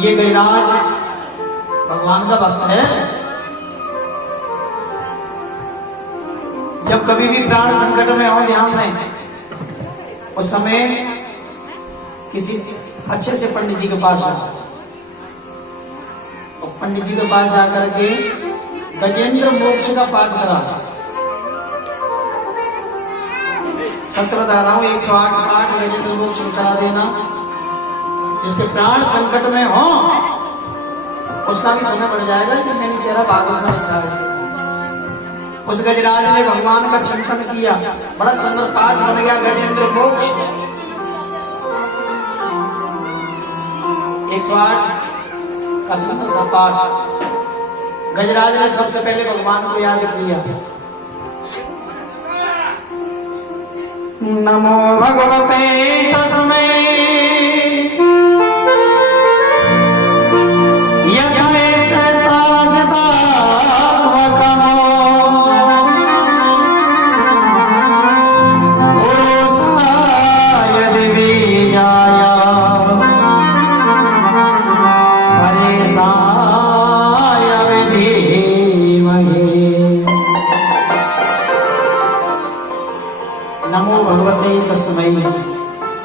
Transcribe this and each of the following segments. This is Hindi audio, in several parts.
ये गजराज भगवान का भक्त है। जब कभी भी प्राण संकट में हो, ध्यान दें, उस समय किसी अच्छे से पंडित जी के पास जाओ और पंडित जी के पास जाकर के गजेंद्र मोक्ष का पाठ करा। 17 धाराओं 108 पाठ गजेंद्र मोक्ष करा देना। जिसके प्राण संकट में हो उसका भी समय बढ़ जाएगा कि मैंने तेरा भागवत में लिखा है। उस गजराज ने भगवान का चिंतन किया, बड़ा सुंदर पाठ बन गया गजेंद्र मोक्ष। 108 का सुंदर सा पाठ गजराज ने सबसे पहले भगवान को याद किया। नमो भगवते तस्मै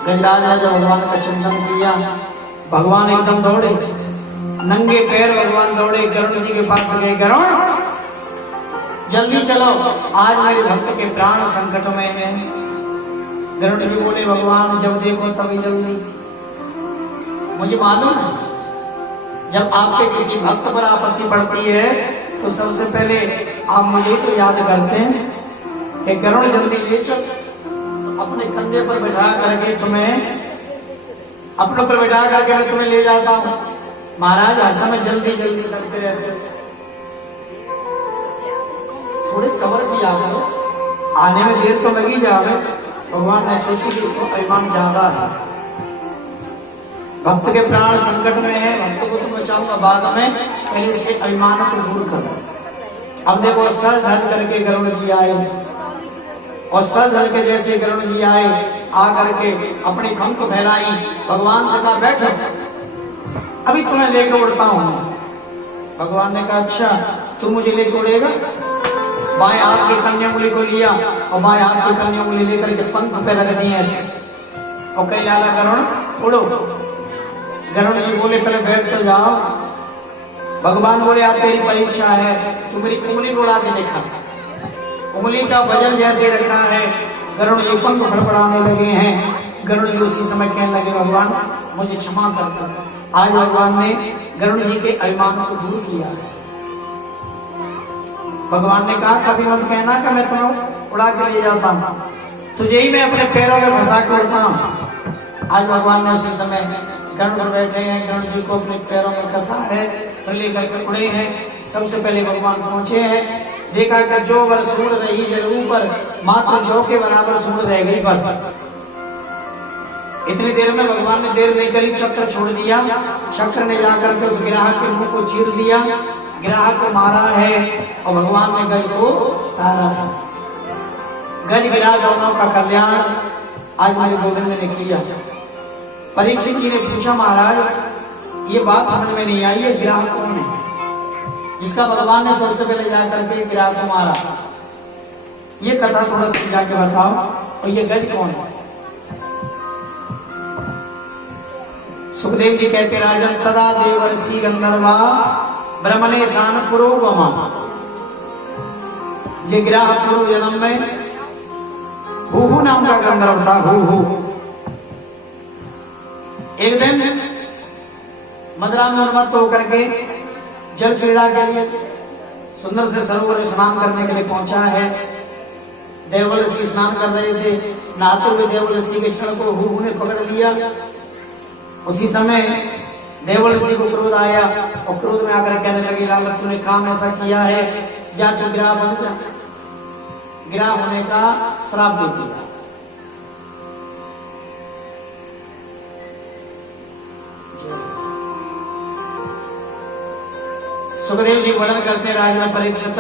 गजराज ने जब भगवान का चिंतन किया, भगवान एकदम दौड़े, नंगे पैर भगवान दौड़े, गरुड़ जी के पास गए। गरुड़ जल्दी चलो, आज मेरे भक्त के प्राण संकट में हैं। गरुड़ जी बोले, भगवान जब देखो तभी जल्दी। मुझे मालूम है जब आपके किसी भक्त पर आपत्ति पड़ती है तो सबसे पहले आप मुझे तो याद करते हैं कि गरुड़ जल्दी ले चल। अपने कंधे पर बैठा करके अपने पर बैठा करके मैं तुम्हें ले जाता हूँ। महाराज हर समय जल्दी जल्दी करते रहते, थोड़े सब्र किया करो, आने में देर तो लगी जाए। भगवान ने सोची कि इसको अभिमान ज्यादा है, भक्त के प्राण संकट में है, भक्त को तो बचाऊंगा बाद में, पहले इसके अभिमान को दूर करो। अब देखो सर धर करके गरुड़ जी आए और सर धर के जैसे गरुड़ जी आए, आकर के अपनी पंख फैलाई, भगवान से कहा बैठो, अभी तुम्हें लेकर उड़ता हूं। भगवान ने कहा अच्छा तू मुझे लेकर उड़ेगा। बाएं हाथ की कन्या उंगली को लिया और बाएं हाथ की कन्या उंगली लेकर के पंख पे रख दिए ऐसे और कह लाला गरुड़ उड़ो। गरुड़ जी बोले पहले बैठ तो जाओ। भगवान बोले आज तेरी परीक्षा है, तू मेरी उंगली को उड़ा के देखा। उंगली का वजन जैसे रखना है, गरुड़ जी पंख फड़फड़ाने लगे हैं। गरुड़ जी उसी समय कहने लगे भगवान मुझे क्षमा कर दो। आज भगवान ने गरुड़ जी के अभिमान को दूर किया। भगवान ने कहा कभी मत कहना कि मैं तुम्हें उड़ा के ले जाता हूं, तुझे ही मैं अपने पैरों में फंसा के उड़ता हूं। आज भगवान ने उसी समय गरुड़ पर बैठे हैं, गरुड़ जी को अपने पैरों में कसा है, तो लेकर के उड़े हैं। सबसे पहले भगवान पहुंचे हैं, देखा कि जो वर सूर रही जल ऊपर, मात्र जो के बराबर सूर रह गई बस। इतनी देर में भगवान ने देर नहीं करी, चक्र छोड़ दिया। चक्र ने जाकर के उस ग्राहक के मुंह को चीर दिया, ग्राहक को मारा है और भगवान ने गज को तारा। गज गिरा, दोनों का कल्याण आज मेरे गोविंद ने किया। परीक्षित जी ने पूछा महाराज ये बात समझ में नहीं आई, ये ग्राहक कौन है जिसका भगवान ने सबसे पहले जाकर के ग्राहक को मारा? ये कथा थोड़ा सी जाके बताओ, और ये गज कौन है? सुखदेव जी कहते राजन तदा देवर्षि गंधर्वा ब्रह्मणे सान पुरोगमा। ये ग्राहक पूर्व जन्म में हूहू नाम का गंधर्व था। हूहू एक दिन मदरा में उन्मत्त होकर के जल क्रीड़ा के लिए सुंदर से सरोवर में स्नान करने के लिए पहुंचा है। देवल ऋषि स्नान कर रहे थे, नहाते हुए देवल ऋषि के क्षण को हूहू ने पकड़ लिया। उसी समय देवल ऋषि को क्रोध आया और क्रोध में आकर कहने लगे लाला तूने काम ऐसा किया है, जा तू गिरा बन जा। गिरा होने का श्राप दे दिया। सुखदेव जी वर्णन करते राजा परीक्षित,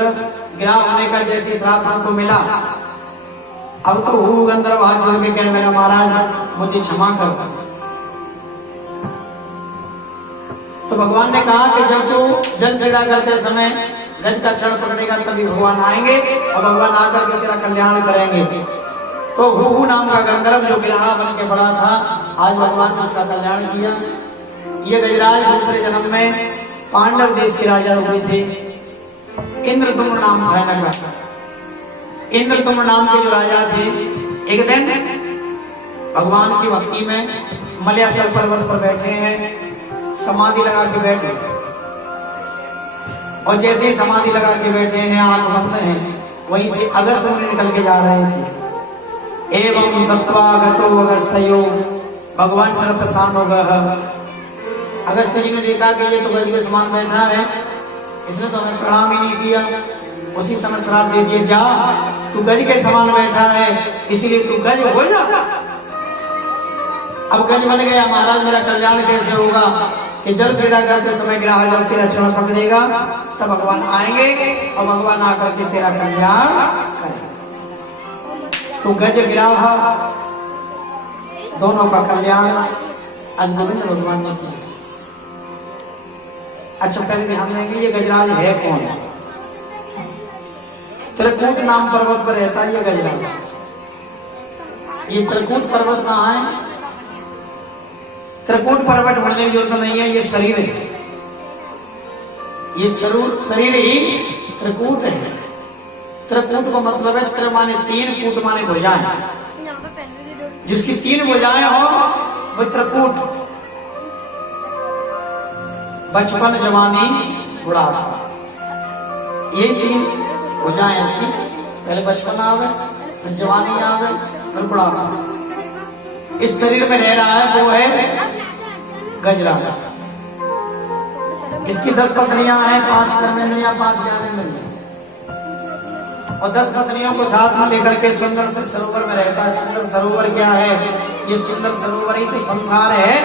गिरा होने का जैसे श्राप हमको मिला, अब तो हूहू गंधर्व हाथ जोड़ के कहने लगा महाराज मुझे क्षमा कर। तो भगवान ने कहा कि जब तू जल क्रीड़ा करते समय गज का क्षण पकड़ेगा तभी भगवान आएंगे और भगवान आकर के तेरा कल्याण करेंगे। तो हु नाम का गंधर्व जो गिरहा बन के बड़ा था, आज भगवान ने उसका कल्याण किया। ये गजराज दूसरे जन्म में पांडव देश के राजा हुए थे। इंद्रदुम्न नाम था इनका। इंद्रदुम्न नाम के जो राजा थे, एक दिन भगवान की भक्ति में मलयाचल पर्वत पर बैठे हैं, समाधि लगा के बैठे, और जैसे ही समाधि लगा के बैठे हैं, आंख बंद है, वहीं से अगस्त मुनि निकल के जा रहे थे। एवं सत्वागतो अगस्त्यो भगवान पर प्रसन्न हो गया। अगस्त जी ने देखा कि ये तो गज के समान बैठा है, इसने तो हमें प्रणाम ही नहीं किया। उसी समय श्राप दे दिए, जा तू गज के समान बैठा है इसलिए तू गज हो जा। अब गज बन गया, महाराज मेरा कल्याण कैसे होगा कि जल क्रीड़ा करते समय ग्राह जब तेरा चरण पकड़ेगा तब भगवान आएंगे और भगवान आकर के तेरा कल्याण करेंगे। तो गज ग्राह दोनों का कल्याण आज गोविंद भगवान ने किया। अच्छा, पहले ध्यान देंगे ये गजराज है कौन? त्रिकूट नाम पर्वत पर रहता है ये गजराज। ये त्रिकूट पर्वत कहाँ है? त्रिकूट पर्वत ढूंढने की जरूरत नहीं है, ये शरीर है। ये शरीर ही त्रिकूट है। त्रिकूट को मतलब है त्रि माने तीन, कूट माने भुजाएं। जिसकी तीन भुजाएं हो वो त्रिकूट। बचपन, जवानी, बुढ़ापा, ये तीन भुजाएं इसकी। पहले बचपन आवे, फिर जवानी आवे, फिर बुढ़ापा। इस शरीर में रह रहा है वो है गजराज। इसकी 10 पत्नियां हैं, 5 कर्मेंद्रियां, 5 ज्ञानेंद्रियां, और 10 पत्नियों को साथ में लेकर के सुंदर से सरोवर में रहता है। सुंदर सरोवर क्या है? ये सुंदर सरोवर ही तो संसार है।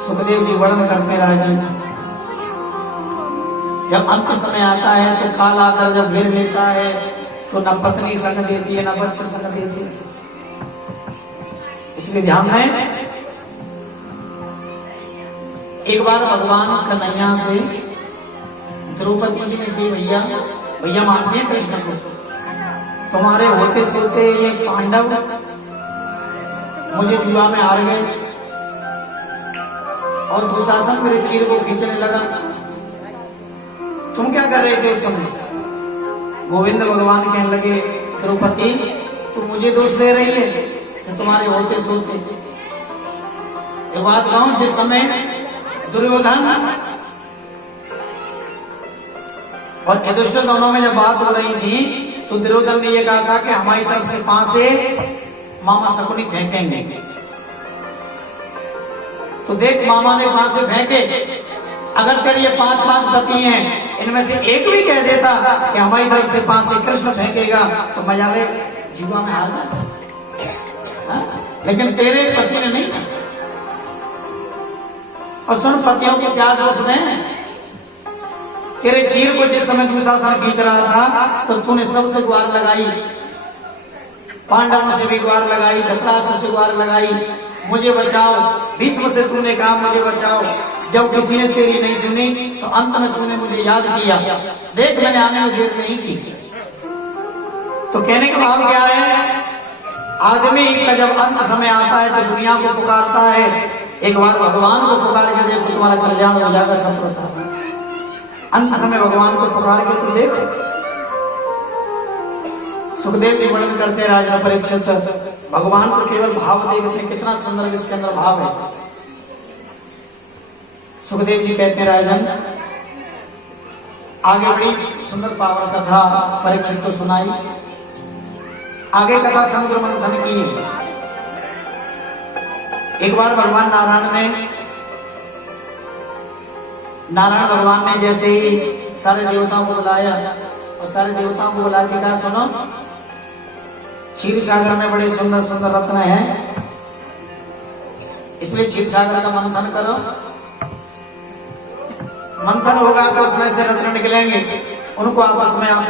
सुखदेव जी वर्णन करते राजन, जब अंत समय आता है तो काल आकर जब घेर लेता है तो न पत्नी संग देती है, न बच्चे संग देते हैं। इसलिए ध्यान में एक बार भगवान कन्हैया से द्रौपदी जी ने कही, भैया मानते हैं कृष्ण को, तुम्हारे होते सोते ये पांडव मुझे विवाह में हार गए और दुशासन मेरे चीर को खींचने लगा। तुम क्या कर रहे थे उस समय? गोविंद भगवान कहने लगे, द्रौपदी तुम मुझे दोष दे रही है कि तुम्हारे होते सोते। ये बात कहूं, जिस समय दुर्योधन और युधिष्ठिर दोनों में जब बात हो रही थी तो दुर्योधन ने यह कहा था कि हमारी तरफ से 5 से मामा शकुनी फेंकेंगे। तो देख, मामा ने 5 से फेंके, अगर तेरी ये 5 पति हैं, इनमें से एक भी कह देता कि हमारी तरफ से 5 से कृष्ण फेंकेगा तो मजा ले, जीवा में हार जाता। लेकिन तेरे पति ने नहीं। और सुन, पतियों को क्या दोष दें? तेरे चीर को जिस समय दुशासन खींच रहा था तो तूने सबसे गुहार लगाई, पांडवों से भी गुहार लगाई, धृतराष्ट्र से गुहार लगाई, मुझे बचाओ। भीष्म से तूने कहा मुझे बचाओ। जब किसी ने तेरी नहीं सुनी तो अंत में तूने मुझे याद किया। देख, मैंने आने में देर नहीं की। तो कहने का भाव क्या है? आदमी का जब अंत समय आता है तो दुनिया को पुकारता है, एक बार भगवान को पुकार के देखो, तुम्हारा कल्याण हो जाएगा सब पता। अंत समय भगवान को पुकार के तू देख। सुखदेव जी वर्णन करते राजा परीक्षित, भगवान को केवल भाव देखते, कितना सुंदर इसके अंदर भाव है। सुखदेव जी कहते हैं, राजन आगे बड़ी सुंदर पावन कथा परीक्षित को सुनाई। आगे कथा समुद्र मंथन की। एक बार भगवान नारायण भगवान ने जैसे ही सारे देवताओं को बुलाया और सारे देवताओं को बुला के कहा, सुनो, क्षीर सागर में बड़े सुंदर सुंदर रत्न हैं, इसलिए क्षीर सागर का मंथन करो। मंथन होगा तो उसमें से रत्न निकलेंगे, उनको आपस में आप